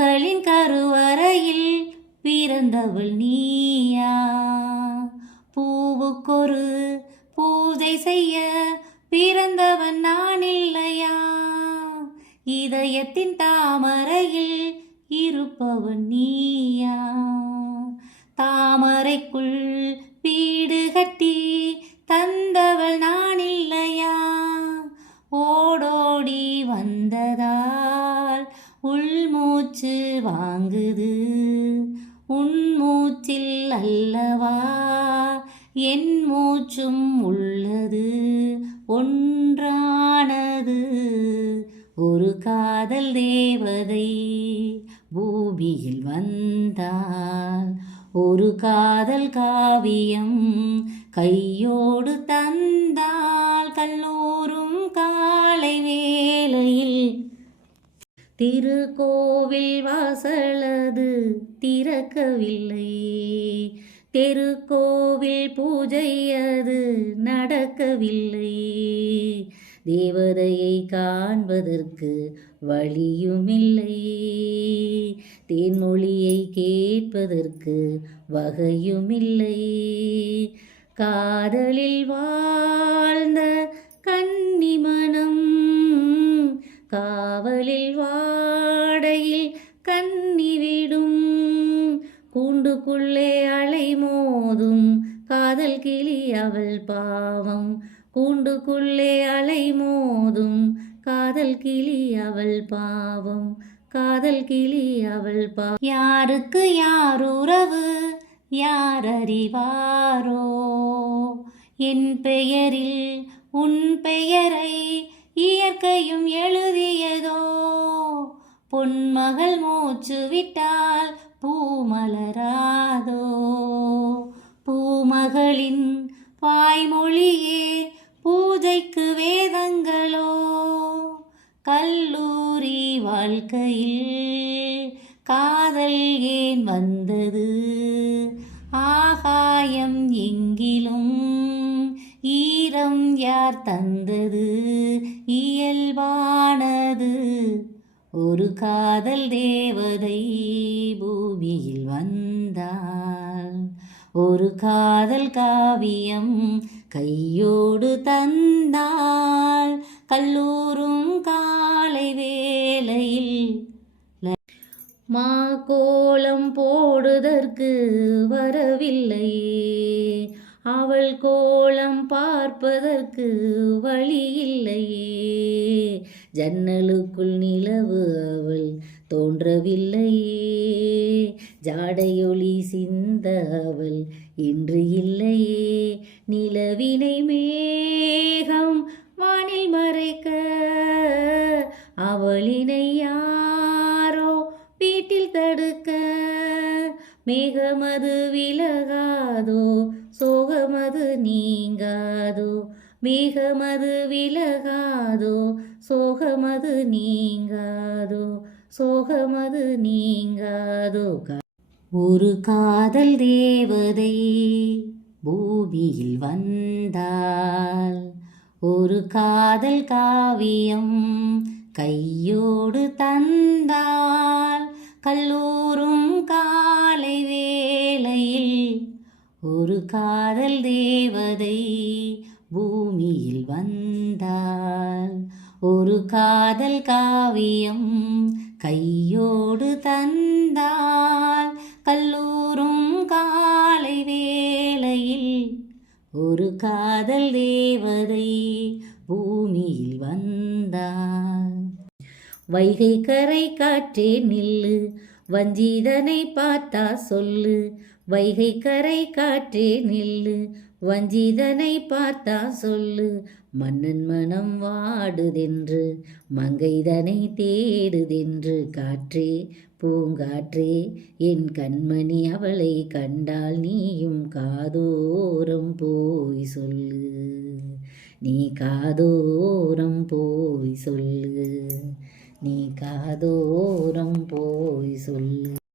பூக்களின் கருவறையில் பிறந்தவள் நீயா? பூவுக்கொரு பூஜை செய்ய பிறந்தவன் நான் இல்லையா? இதயத்தின் தாமரையில் இருப்பவன் நீயா? தாமரைக்குள் வீடு கட்டி தந்தவள் நான் இல்லையா? ஓடோடி வந்ததால் உள்மூச்சு வாங்குது, உன் மூச்சில் அல்லவா என் மூச்சும் உள்ளது. ஒன்றானது ஒரு காதல் தேவதை பூமியில் வந்தால், ஒரு காதல் காவியம் கையோடு தந்தால். கல்லூரும் காலை வேளையில் திருக்கோவில் வாசலது திறக்கவில்லை, தெருக்கோவில் பூஜை அது நடக்கவில்லை. தேவதையை காண்பதற்கு வழியுமில்லை, தேன்மொழியை கேட்பதற்கு வகையுமில்லை. காதலில் வாழ்ந்த கன்னிமனம் காவலில் வாடையில் கன்னிவிடும். கூண்டுக்குள்ளே அலை மோதும் காதல் கிளி அவள் பாவம், கூண்டுக்குள்ளே அலை மோதும் காதல் கிளி அவள் பாவம், காதல் கிளி அவள் பாவம். யாருக்கு யார் உறவு யார் அறிவாரோ? என் பெயரில் உன் பெயரை இயற்கையும் எழுதியதோ? பொன்மகள் மூச்சு விட்டால் பூ மலராதோ? பூமகளின் வாய்மொழியே பூஜைக்கு வேதங்களோ? கல்லூரி வாழ்க்கையில் காதல் ஏன் வந்தது? ஆகாயம் எங்கிலும் ஈரம் யார் தந்தது? இயல்பானது ஒரு காதல் தேவதை பூமியில் வந்தால், ஒரு காதல் காவியம் கையோடு தந்தால். கல்லூரும் காலை வேளையில் கோலம் போடுதற்கு வரவில்லையே, அவள் கோலம் பார்ப்பதற்கு வழி இல்லையே. ஜன்னலுக்குள் நிலவு அவள் தோன்றவில்லையே, ஜாடையொளி சிந்த அவள் இன்று இல்லையே. நிலவினை மேகம் வானில் மறைக்க அவளினை யாரோ வீட்டில் தடுக்க. மேகமது விலகாதோ சோகமது நீங்காதோ? மேகமது விலகாதோ சோகமது நீங்காதோ? சோகமது நீங்காதோ? ஒரு காதல் தேவதை பூமியில் வந்தால், ஒரு காதல் காவியம் கையோடு தந்தால். கல்லூரும் காலை வேளையில் ஒரு காதல் தேவதை பூமியில் வந்தால், ஒரு காதல் காவியம் கையோடு தந்தால். கல்லூரும் காலை வேளையில் ஒரு காதல் தேவதை பூமியில் வந்தால். வைகை கரை காற்றே நில்லு, வஞ்சிதனை பார்த்தா சொல்லு. வைகை கரை காற்றே நில்லு, வஞ்சிதனை பார்த்தா சொல்லு. மன்னன் மனம் வாடுதென்று மங்கைதனை தேடுதென்று. காற்றே பூங்காற்றே என் கண்மணி அவளை கண்டால் நீயும் காதோரம் போய் சொல்லு. நீ காதோரம் போய் சொல்லு, நீ காதோரம் போய் சொல்லு.